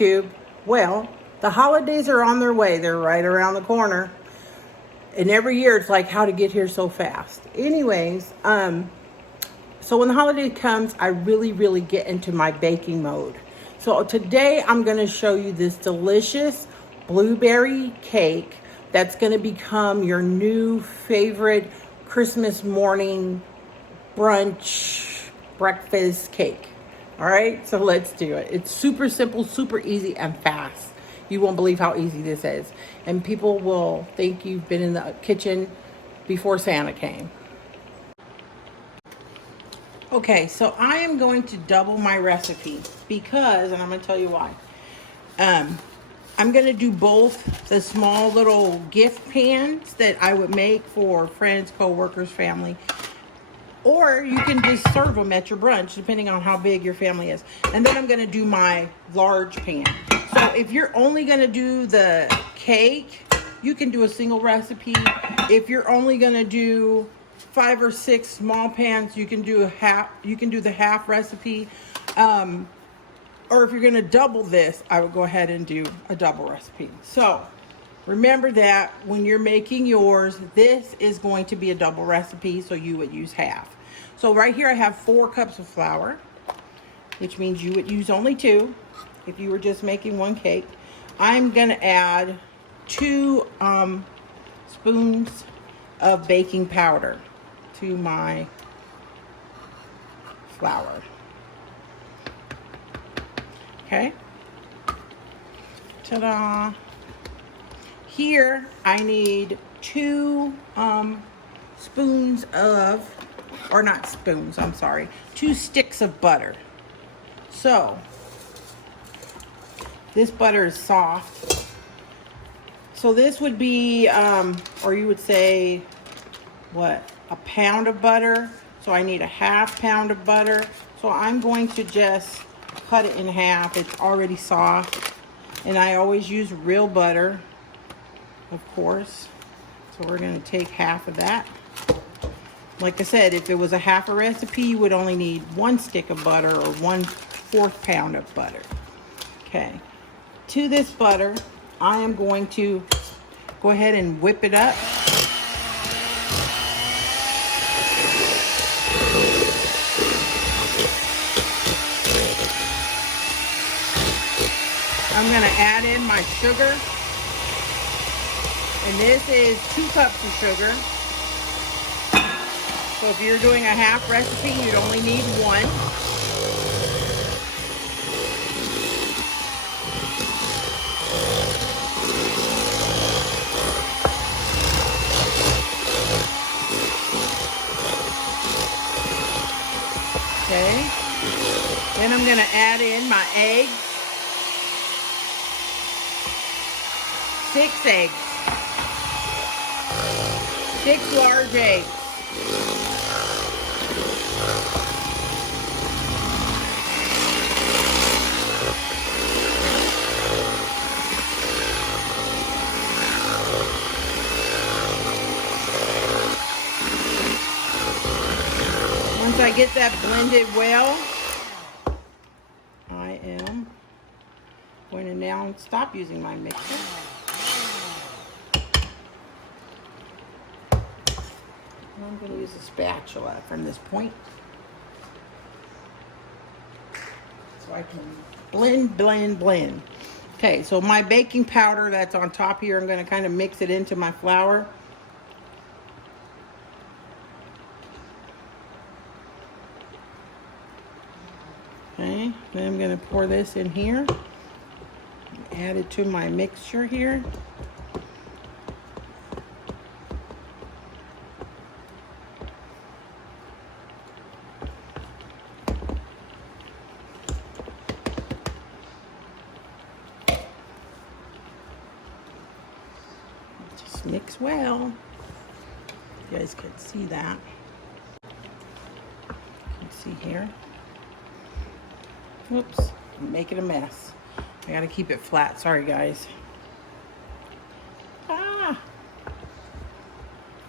YouTube? Well, the holidays are on their way. They're right around the corner. And every year it's like, how to get here so fast. Anyways, so when the holiday comes, I really get into my baking mode. So today I'm going to show you this delicious blueberry cake that's going to become your new favorite Christmas morning brunch breakfast cake. All right, so let's do it. It's super simple, super easy, and fast. You won't believe how easy this is. And people will think you've been in the kitchen before Santa came. Okay, so I am going to double my recipe because, and I'm going to tell you why. I'm going to do both the small little gift pans that I would make for friends, co-workers, family. Or you can just serve them at your brunch, depending on how big your family is. And then I'm going to do my large pan. So if you're only going to do the cake, you can do a single recipe. If you're only going to do 5 or 6 small pans, you can do half. You can do the half recipe. Or if you're going to double this, I would go ahead and do a double recipe. So remember that when you're making yours, this is going to be a double recipe, so you would use half. So right here I have 4 cups of flour, which means you would use only 2 if you were just making one cake. I'm going to add 2 spoons of baking powder to my flour. Okay. Ta-da. Here I need 2 spoons of, or not spoons, I'm sorry, 2 sticks of butter. So this butter is soft. So this would be, or you would say, what, a pound of butter. So I need a ½ pound of butter. So I'm going to just cut it in half. It's already soft. And I always use real butter, of course. So we're going to take half of that. Like I said, if it was a half a recipe, you would only need 1 stick of butter or 1/4 pound of butter. Okay. To this butter, I am going to go ahead and whip it up. I'm going to add in my sugar. And this is 2 cups of sugar. So if you're doing a half recipe, you'd only need 1. Okay. Then I'm going to add in my eggs. 6 eggs. 6 large eggs. Once I get that blended well, I am going to now stop using my mixer. I'm going to use a spatula from this point so I can blend. Okay, so my baking powder that's on top here, I'm going to kind of mix it into my flour. Okay, then I'm going to pour this in here, add it to my mixture here. Just mix well. You guys can see that. You can see here. Whoops, I'm making a mess. I gotta keep it flat. Sorry, guys.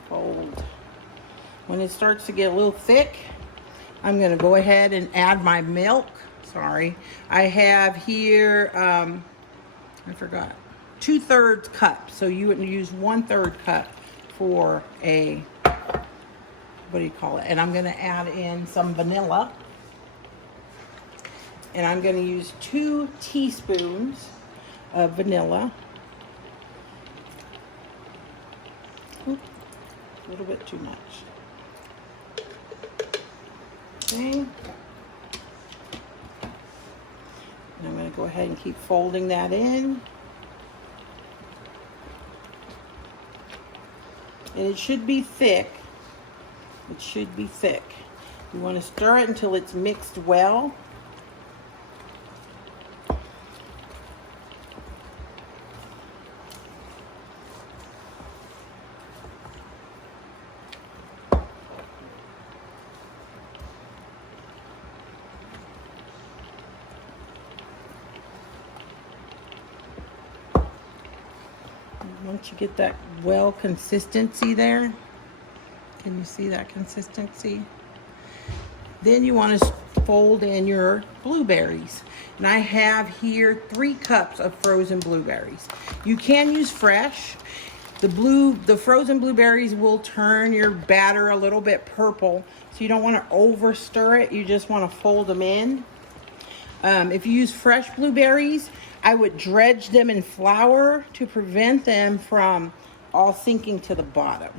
Fold. When it starts to get a little thick, I'm gonna go ahead and add my milk. sorry. I have here, I forgot, 2/3 cup. So you would use 1/3 cup for a, what do you call it? And I'm gonna add in some vanilla. And I'm gonna use 2 teaspoons of vanilla. Oop, a little bit too much. Okay. And I'm going to go ahead and keep folding that in. And it should be thick. It should be thick. You want to stir it until it's mixed well. Once you get that well consistency there, can you see that consistency? Then you want to fold in your blueberries. And I have here 3 cups of frozen blueberries. You can use fresh. The frozen blueberries will turn your batter a little bit purple, so you don't want to over stir it. You just want to fold them in. If you use fresh blueberries, I would dredge them in flour to prevent them from all sinking to the bottom.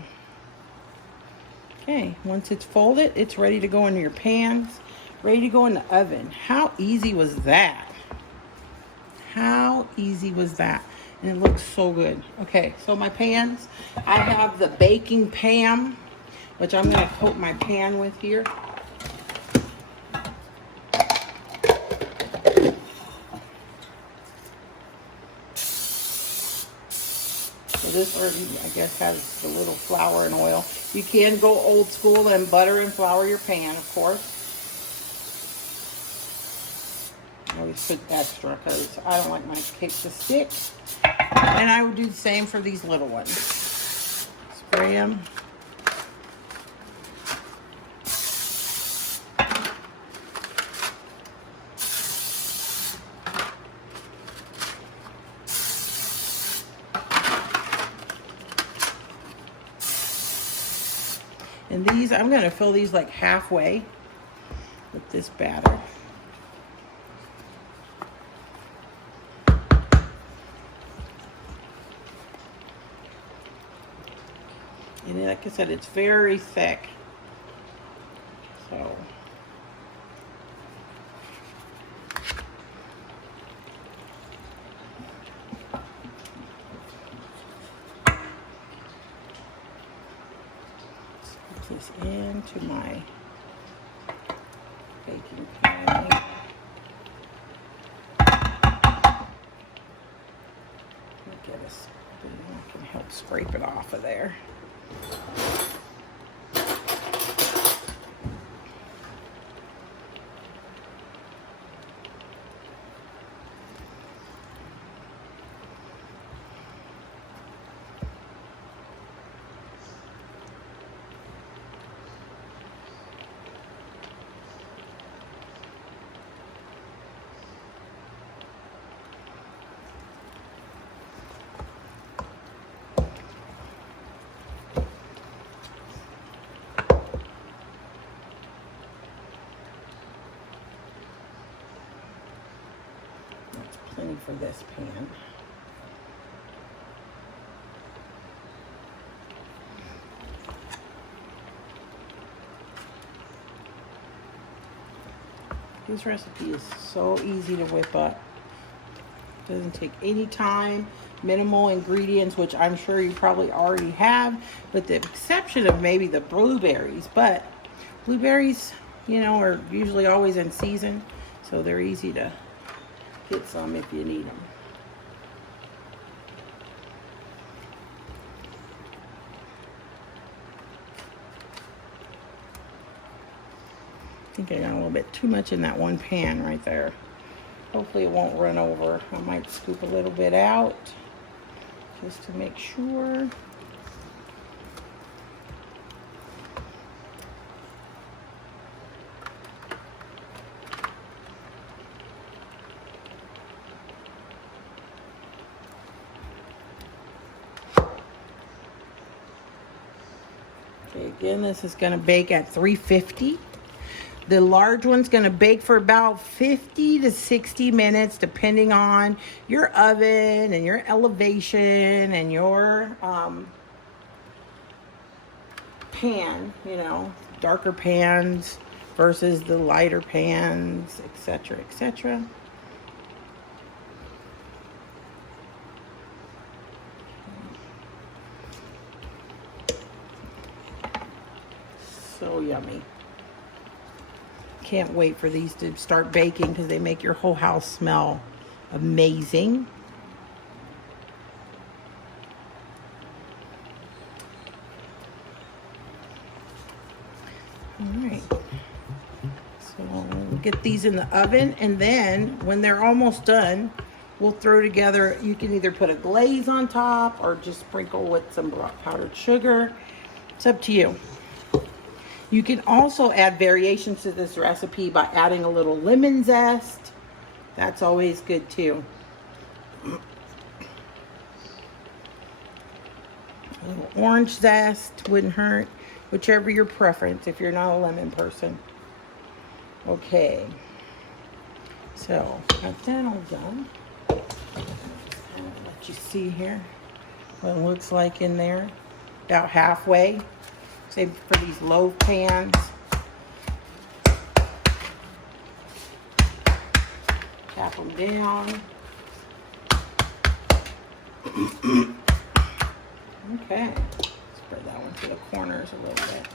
Okay, once it's folded, it's ready to go into your pans, ready to go in the oven. How easy was that? How easy was that? And it looks so good. Okay, so my pans, I have the baking pan, which I'm gonna coat my pan with here. This already, I guess, has a little flour and oil. You can go old school and butter and flour your pan, of course. I always put extra because I don't like my cakes to stick. And I would do the same for these little ones. Spray them. And these, I'm going to fill these like halfway with this batter. And like I said, it's very thick. So this into my baking pan. Get a spoon. I can help scrape it off of there. Plenty for this pan. This recipe is so easy to whip up. Doesn't take any time, minimal ingredients, which I'm sure you probably already have, with the exception of maybe the blueberries. But blueberries, you know, are usually always in season, so they're easy to get some if you need them. I think I got a little bit too much in that one pan right there. Hopefully it won't run over. I might scoop a little bit out just to make sure. Again, this is going to bake at 350. The large one's going to bake for about 50 to 60 minutes, depending on your oven and your elevation and your pan, you know, darker pans versus the lighter pans, etc., etc. So yummy. Can't wait for these to start baking because they make your whole house smell amazing. All right. So we'll get these in the oven, and then when they're almost done, we'll throw together, you can either put a glaze on top or just sprinkle with some powdered sugar. It's up to you. You can also add variations to this recipe by adding a little lemon zest. That's always good too. A little orange zest wouldn't hurt, whichever your preference if you're not a lemon person. Okay, so got that all done. I'll let you see here what it looks like in there. About halfway. Same for these loaf pans. Tap them down. Okay. Spread that one to the corners a little bit.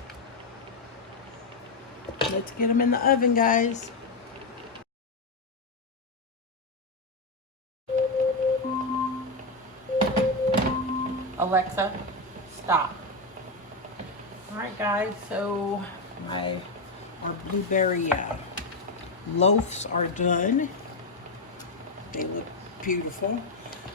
Let's get them in the oven, guys. Alexa, stop. All right, guys, so our blueberry loaves are done. They look beautiful.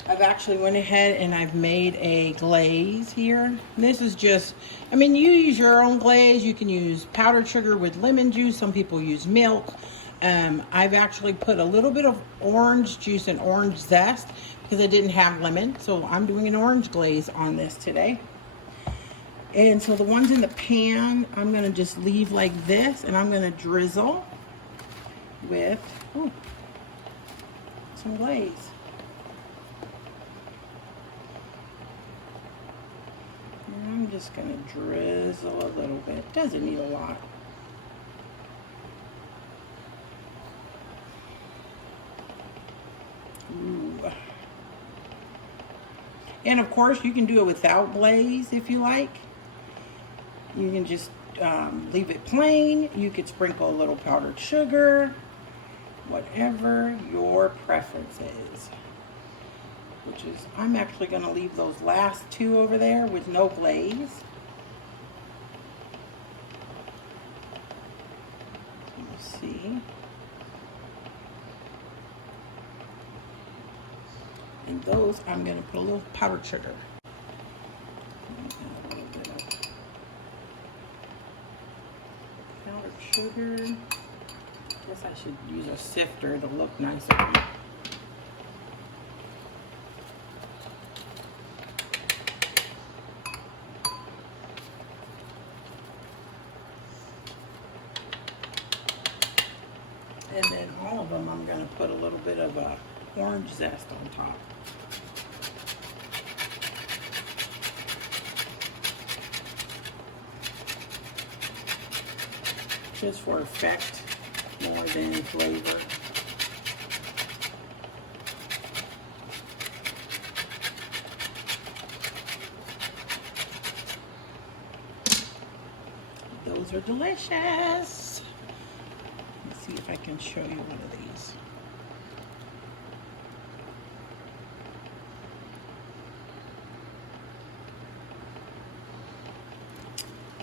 I've actually went ahead and I've made a glaze here. This is just, I mean, you use your own glaze. You can use powdered sugar with lemon juice. Some people use milk. I've actually put a little bit of orange juice and orange zest because I didn't have lemon. So I'm doing an orange glaze on this today. And so the ones in the pan, I'm going to just leave like this, and I'm going to drizzle with some glaze. And I'm just going to drizzle a little bit. Doesn't need a lot. Ooh. And of course, you can do it without glaze if you like. You can just leave it plain. You could sprinkle a little powdered sugar, whatever your preference is. Which is, I'm actually going to leave those last two over there with no glaze. Let's see. And those, I'm going to put a little powdered sugar. Sugar. Guess I should use a sifter to look nicer. And then all of them, I'm going to put a little bit of orange zest on top. Just for effect more than flavor. Those are delicious. Let's see if I can show you one of these.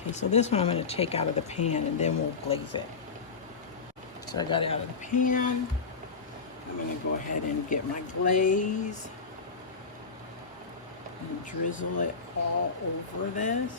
Okay, so this one I'm going to take out of the pan and then we'll glaze it. So I got it out of the pan. I'm going to go ahead and get my glaze and drizzle it all over this.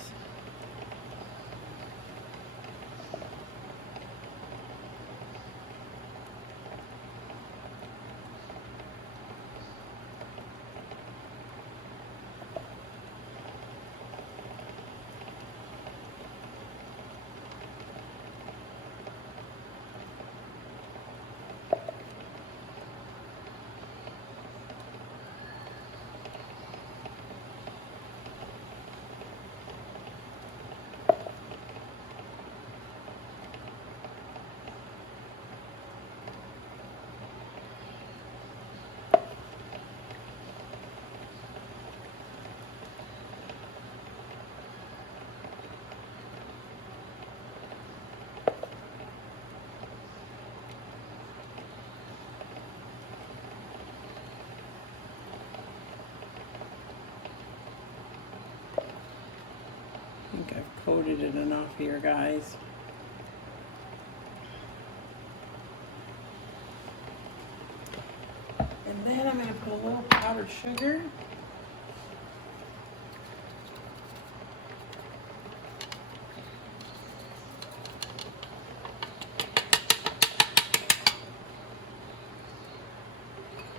coated it enough here, guys. And then I'm going to put a little powdered sugar.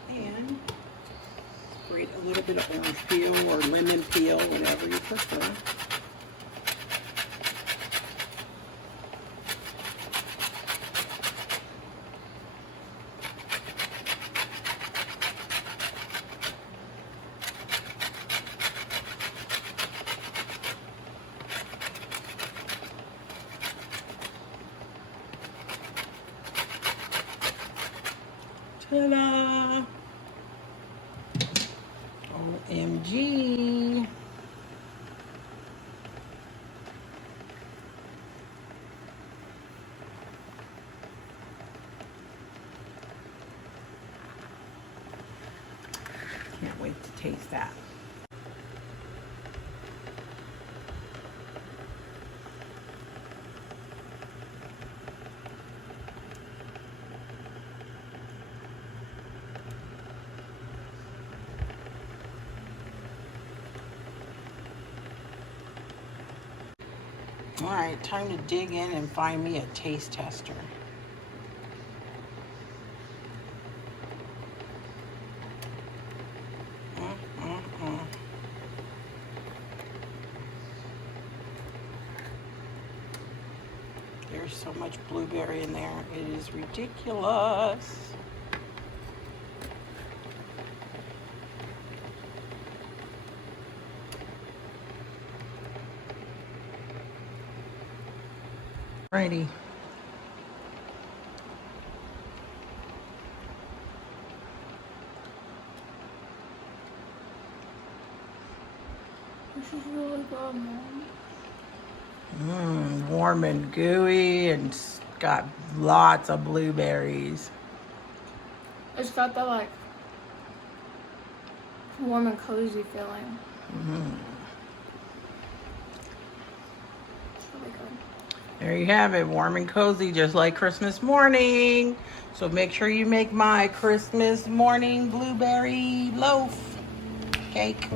And grate a little bit of orange peel or lemon peel, whatever you prefer. Ta-da! OMG! Can't wait to taste that. All right, time to dig in and find me a taste tester. There's so much blueberry in there. It is ridiculous. Alrighty. This is really good, Mom. Warm and gooey and got lots of blueberries. It's got that like warm and cozy feeling. It's really good. There you have it, warm and cozy, just like Christmas morning. So make sure you make my Christmas morning blueberry loaf cake.